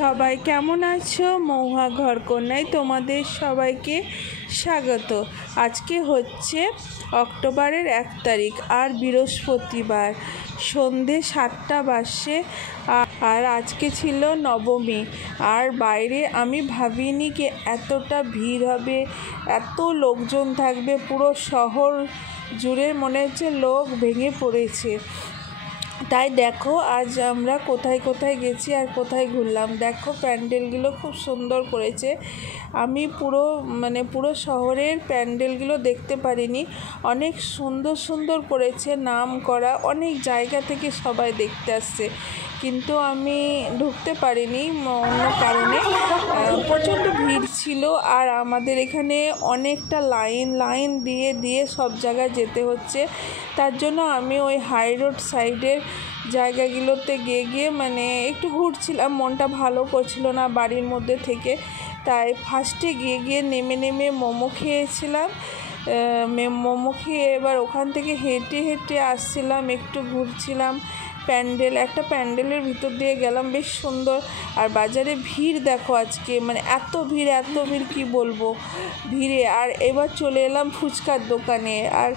সবাই কেমন আছো? মহুয়া ঘরকন্যায় তোমাদের সবাইকে স্বাগত। আজকে হচ্ছে অক্টোবরের 1 তারিখ আর বৃহস্পতিবার, সন্ধে 7টা বাজছে। আর আজকে ছিল নবমী। আর বাইরে আমি ভাবিনি কি এতটা ভিড় হবে, এত লোকজন থাকবে। পুরো শহর জুড়ে মনে হচ্ছে লোক ভেঙে পড়েছে। তাই দেখো আজ আমরা কোথায় কোথায় গেছি আর কোথায় ঘুরলাম। দেখো প্যান্ডেলগুলো খুব সুন্দর করেছে। আমি পুরো শহরের প্যান্ডেলগুলো দেখতে পারিনি। অনেক সুন্দর সুন্দর করেছে, নাম করা, অনেক জায়গা থেকে সবাই দেখতে আসছে, কিন্তু আমি ঢুকতে পারিনি অন্য কারণে। প্রচণ্ড ভিড় ছিল আর আমাদের এখানে অনেকটা লাইন দিয়ে সব জায়গায় যেতে হচ্ছে। তার জন্য আমি ওই হাই রোড সাইডের জায়গাগুলোতে গিয়ে একটু ঘুরছিলাম। মনটা ভালো করছিল না বাড়ির মধ্যে থেকে, তাই ফার্স্টে গিয়ে নেমে মোমো খেয়েছিলাম। মোমো খেয়ে এবার ওখান থেকে হেঁটে আসছিলাম, একটু ঘুরছিলাম। একটা প্যান্ডেলের ভিতর দিয়ে গেলাম, বেশ সুন্দর। আর বাজারে ভিড় দেখো আজকে, এত ভিড় কি বলবো ভিড়ে। আর এবার চলে এলাম ফুচকার দোকানে, আর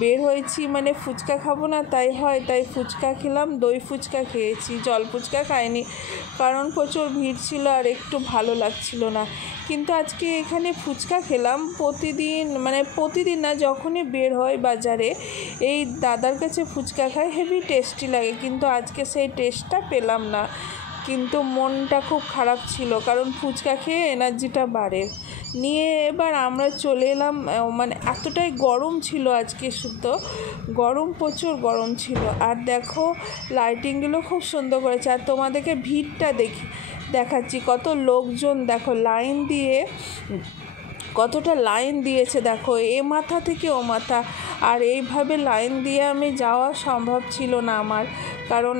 বের হয়েছি ফুচকা খাবো না তাই ফুচকা খেলাম। দই ফুচকা খেয়েছি, জল ফুচকা খাইনি, কারণ প্রচুর ভিড় ছিল আর একটু ভালো লাগছিল না। কিন্তু আজকে এখানে ফুচকা খেলাম। প্রতিদিন না, যখনই বের হয় বাজারে এই দাদার কাছে ফুচকা খাই, হেভি টেস্টি লাগে, কিন্তু আজকে সেই টেস্টটা পেলাম না। কিন্তু মনটা খুব খারাপ ছিল, কারণ ফুচকা খেয়ে এনার্জিটা বাড়ে নিয়ে এবার আমরা চলে এলাম। এতটাই গরম ছিল আজকে, শুদ্ধ গরম, প্রচুর গরম ছিল। আর দেখো লাইটিংগুলো খুব সুন্দর করেছে। আর তোমাদেরকে ভিড়টা দেখাচ্ছি, কত লোকজন দেখো কতটা লাইন দিয়েছে দেখো, এ মাথা থেকে ও মাথা। আর এইভাবে লাইন দিয়ে আমি যাওয়া সম্ভব ছিল না আমার, কারণ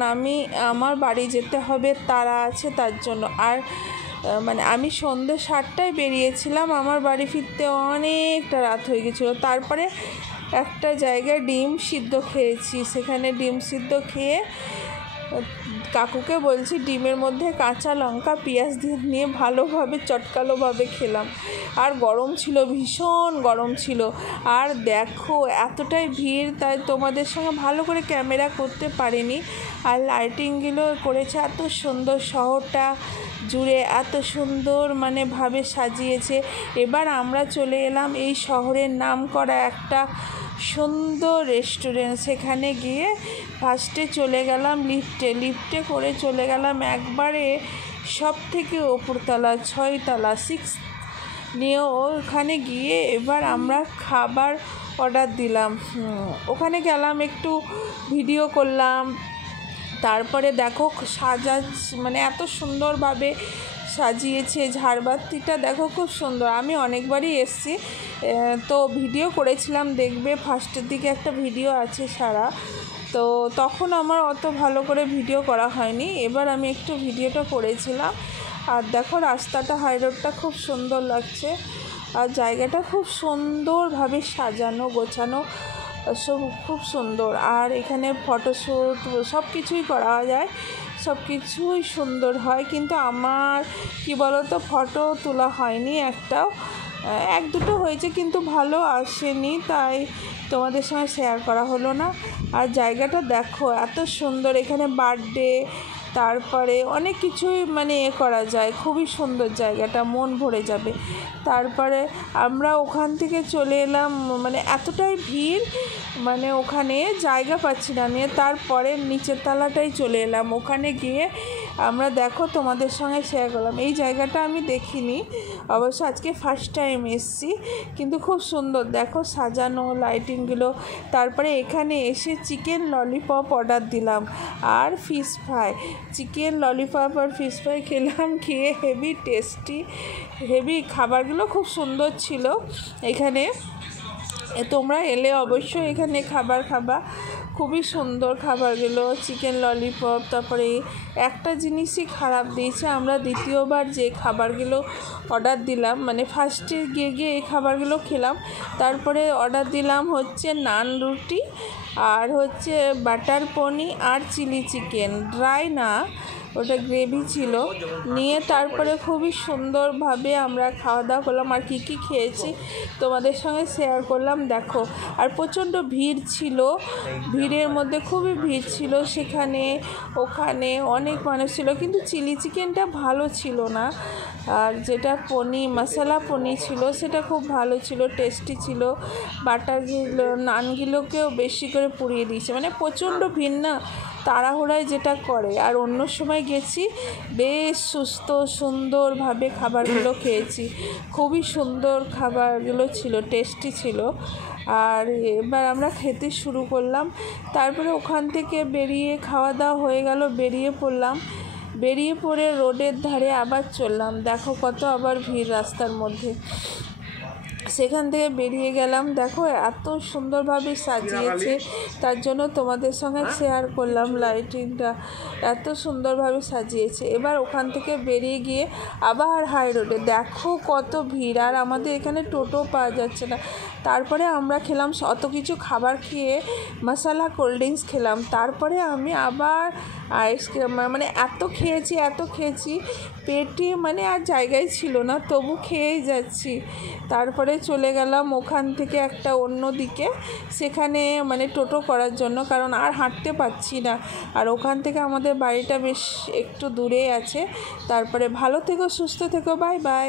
আমার বাড়ি যেতে হবে, তারা আছে তার জন্য। আর আমি সন্ধ্যে 7টায় বেরিয়েছিলাম, আমার বাড়ি ফিরতে অনেকটা রাত হয়ে গেছিলো। তারপরে একটা জায়গায় ডিম সিদ্ধ খেয়েছি, সেখানে ডিম সিদ্ধ খেয়ে কাকুকে বলছি ডিমের মধ্যে কাঁচা লঙ্কা পেঁয়াজ নিয়ে ভালোভাবে চটকালোভাবে খেলাম। আর গরম ছিল, ভীষণ গরম ছিল। আর দেখো এতটাই ভিড়, তাই তোমাদের সঙ্গে ভালো করে ক্যামেরা করতে পারিনি। আর লাইটিংগুলো করেছে এত সুন্দর, শহরটা জুড়ে এত সুন্দর ভাবে সাজিয়েছে। এবার আমরা চলে এলাম এই শহরের নাম করা একটা সুন্দর রেস্টুরেন্ট। সেখানে গিয়ে ফার্স্টে চলে গেলাম লিফটে করে চলে গেলাম একবারে সব থেকে ওপরতলা, 6তলা 6 নিয়ে। ওখানে গিয়ে এবার আমরা খাবার অর্ডার দিলাম। ওখানে গেলাম, একটু ভিডিও করলাম। তারপরে দেখো এত সুন্দরভাবে সাজিয়েছে। ঝাড়বাতিটা দেখো খুব সুন্দর। আমি অনেকবারই এসেছি, তো ভিডিও করেছিলাম, দেখবে ফার্স্টের দিকে একটা ভিডিও আছে সারা, তো তখন আমার অত ভালো করে ভিডিও করা হয়নি। এবার আমি একটু ভিডিওটা করেছিলাম। আর দেখো রাস্তাটা, হাই রোডটা খুব সুন্দর লাগছে, আর জায়গাটা খুব সুন্দরভাবে সাজানো গোছানো, সব খুব সুন্দর। আর এখানে ফটোশ্যুট সব কিছুই করা যায়, সব কিছুই সুন্দর হয়। কিন্তু আমার কি বলতো, ফটো তোলা হয়নি একটাও, 1-2টো হয়েছে, কিন্তু ভালো আসেনি, তাই তোমাদের সঙ্গে শেয়ার করা হলো না। আর জায়গাটা দেখো এত সুন্দর, এখানে বার্থডে, তারপরে অনেক কিছুই করা যায়, খুবই সুন্দর জায়গাটা, মন ভরে যাবে। তারপরে আমরা ওখান থেকে চলে এলাম, এতটাই ভিড়, ওখানে জায়গা পাচ্ছি না নিয়ে, তারপরে নিচের তলাটাই চলে এলাম। ওখানে গিয়ে আমরা দেখো তোমাদের সঙ্গে শেয়ার করলাম। এই জায়গাটা আমি দেখিনি, অবশ্য আজকে ফার্স্ট টাইম এসেছি, কিন্তু খুব সুন্দর দেখো সাজানো, লাইটিংগুলো। তারপরে এখানে এসে চিকেন ললিপপ অর্ডার দিলাম আর ফিশ ফ্রাই। চিকেন ললিপপ আর ফিশ ফ্রাই খেলাম, খেয়ে হেভি টেস্টি, হেভি খাবারগুলো খুব সুন্দর ছিল। এখানে তোমরা এলে অবশ্যই এখানে খাবার খাবা, খুবই সুন্দর খাবারগুলো। চিকেন ললিপপ, তারপরে একটা জিনিসই খারাপ দিয়েছে, আমরা দ্বিতীয়বার যে খাবারগুলো অর্ডার দিলাম, ফার্স্টে গিয়ে এই খাবারগুলো খেলাম, তারপরে অর্ডার দিলাম হচ্ছে নান রুটি, আর হচ্ছে বাটার পনির আর চিলি চিকেন, ড্রাই না, ওটা গ্রেভি ছিল, নিয়ে তারপরে খুবই সুন্দরভাবে আমরা খাওয়া দাওয়া করলাম। আর কী কী খেয়েছি তোমাদের সঙ্গে শেয়ার করলাম দেখো। আর প্রচণ্ড ভিড় ছিল, ভিড়ের মধ্যে খুবই ভিড় ছিল, সেখানে ওখানে অনেক মানুষ ছিল, কিন্তু চিলি চিকেনটা ভালো ছিল না। আর যেটা মশলা পনির ছিল সেটা খুব ভালো ছিল, টেস্টি ছিল। বাটারগুলো নানগুলোকেও বেশি করে পুড়িয়ে দিয়েছে, মানে প্রচণ্ড ভিড় না, তাড়াহুড়ায় যেটা করে। আর অন্য সময় গেছি বেশ সুস্থ সুন্দরভাবে খাবারগুলো খেয়েছি, খুবই সুন্দর খাবারগুলো ছিল, টেস্টি ছিল। আর এবার আমরা খেতে শুরু করলাম। তারপরে ওখান থেকে বেরিয়ে খাওয়া দাওয়া হয়ে গেল, বেরিয়ে পড়লাম। বেরিয়ে পড়ে রোডের ধারে আবার চললাম, দেখো কত আবার ভিড় রাস্তার মধ্যে। সেখান থেকে বেরিয়ে গেলাম, দেখো এত সুন্দরভাবে সাজিয়েছে, তার জন্য তোমাদের সঙ্গে শেয়ার করলাম। লাইটিংটা এত সুন্দরভাবে সাজিয়েছে। এবার ওখান থেকে বেরিয়ে গিয়ে আবার হাই রোডে, দেখো কত ভিড়, আর আমাদের এখানে টোটো পাওয়া যাচ্ছে না। তারপরে আমরা খেলাম অত কিছু খাবার খেয়ে, মশলা কোল্ড ড্রিঙ্কস খেলাম। তারপরে আমি আবার আইসক্রিম, মানে এত খেয়েছি পেটে মানে আর জায়গায় ছিল না, তবু খেয়েই যাচ্ছি। তারপরে চলে গেলাম ওখান থেকে একটা অন্য দিকে, সেখানে মানে টোটো করার জন্য, কারণ আর হাঁটতে পারছি না। আর ওখান থেকে আমাদের বাড়িটা বেশ একটু দূরে আছে। তারপরে ভালো থেকো, সুস্থ থেকো, বাই বাই।